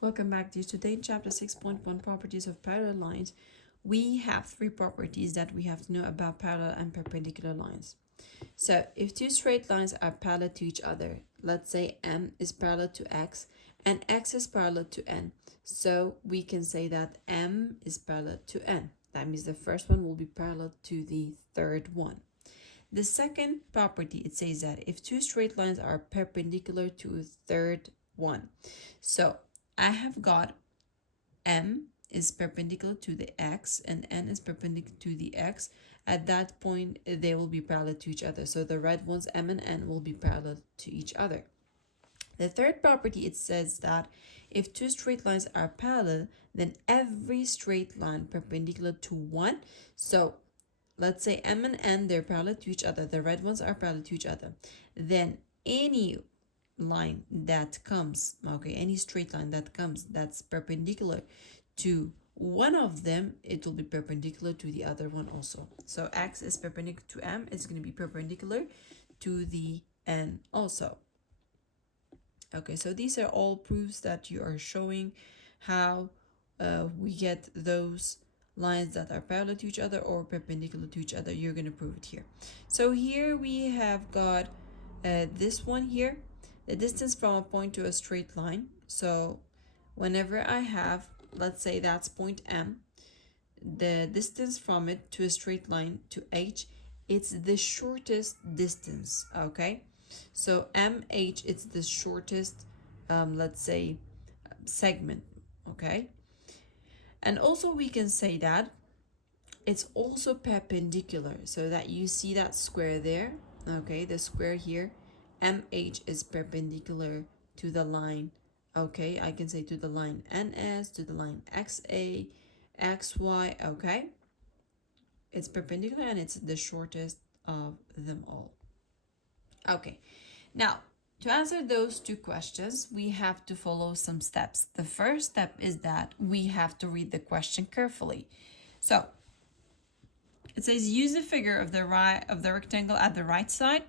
Welcome back to today in chapter 6.1 properties of parallel lines. We have three properties that we have to know about parallel and perpendicular lines. So if two straight lines are parallel to each other, let's say M is parallel to X and X is parallel to N. So we can say that M is parallel to N. That means the first one will be parallel to the third one. The second property, it says that if two straight lines are perpendicular to a third one. So I have got M is perpendicular to the X and N is perpendicular to the X. At that point, they will be parallel to each other. So the red ones, M and N, will be parallel to each other. The third property, it says that if two straight lines are parallel, then every straight line perpendicular to one. So let's say M and N, they're parallel to each other. The red ones are parallel to each other. Then any line that comes, okay, any straight line that comes that's perpendicular to one of them, it will be perpendicular to the other one also. So X is perpendicular to M, it's going to be perpendicular to the N also. Okay, so these are all proofs that you are showing how we get those lines that are parallel to each other or perpendicular to each other. You're going to prove it here. So here we have got this one here, the distance from a point to a straight line. So whenever I have, let's say that's point M, the distance from it to a straight line to H, it's the shortest distance, okay? So MH, it's the shortest, let's say, segment, okay? And also we can say that it's also perpendicular, so that you see that square there, okay? The square here, MH is perpendicular to the line, okay? I can say to the line NS, to the line XA, XY, okay? It's perpendicular and it's the shortest of them all. Okay, now to answer those two questions, we have to follow some steps. The first step is that we have to read the question carefully. So it says use the figure of the rectangle at the right side.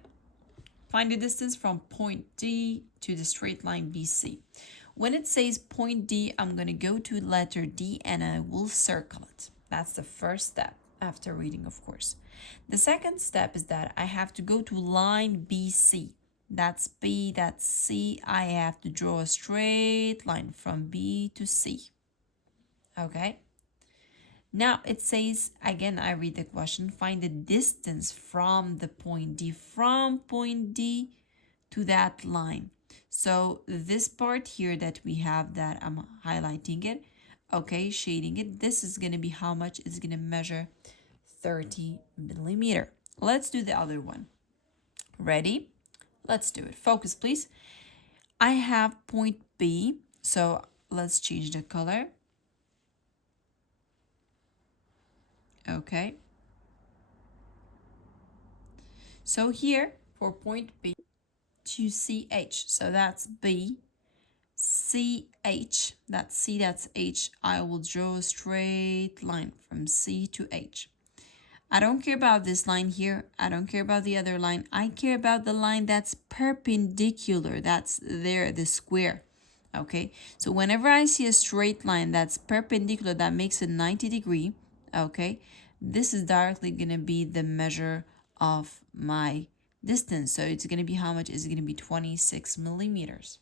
Find the distance from point D to the straight line BC. When it says point D, I'm going to go to letter D and I will circle it. That's the first step after reading, of course. The second step is that I have to go to line BC. That's B, that's C. I have to draw a straight line from B to C. Okay? Now it says, again, I read the question, find the distance from the point D, to that line. So this part here that we have that I'm highlighting it, okay, shading it, this is going to be how much it's going to measure 30 millimeter. Let's do the other one. Ready? Let's do it. Focus, please. I have point B, so let's change the color. Okay. So here for point B to CH, so that's B, CH, that's C, that's H. I will draw a straight line from C to H. I don't care about this line here. I don't care about the other line. I care about the line that's perpendicular. That's there, the square. Okay, so whenever I see a straight line that's perpendicular, that makes a 90 degree, okay, this is directly going to be the measure of my distance. So it's going to be how much? Is it going to be 26 millimeters.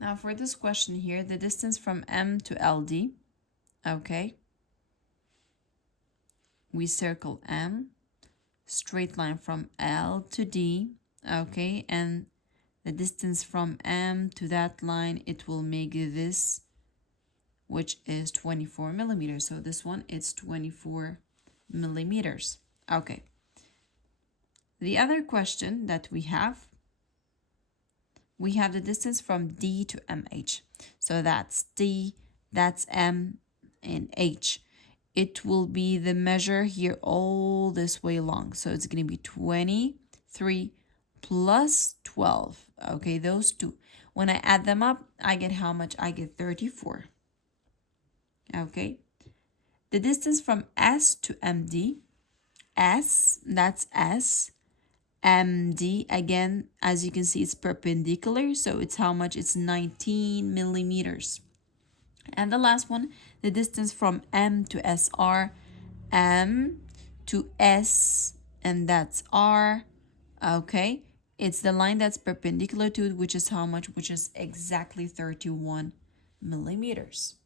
Now for this question here, the distance from M to LD, okay, we circle M, straight line from L to D, okay, and the distance from M to that line, it will make this, which is 24 millimeters. So this one, it's 24 millimeters. Okay. The other question that we have the distance from D to MH. So that's D, that's M, and H. It will be the measure here all this way along. So it's going to be 23 plus 12. Okay, those two. When I add them up, I get how much? I get 34. Okay. The distance from S to MD, S, that's S. MD, again, as you can see, it's perpendicular, so it's how much? It's 19 millimeters. And the last one, the distance from M to SR, M to S, and that's R. Okay, it's the line that's perpendicular to it, which is how much? Which is exactly 31 millimeters.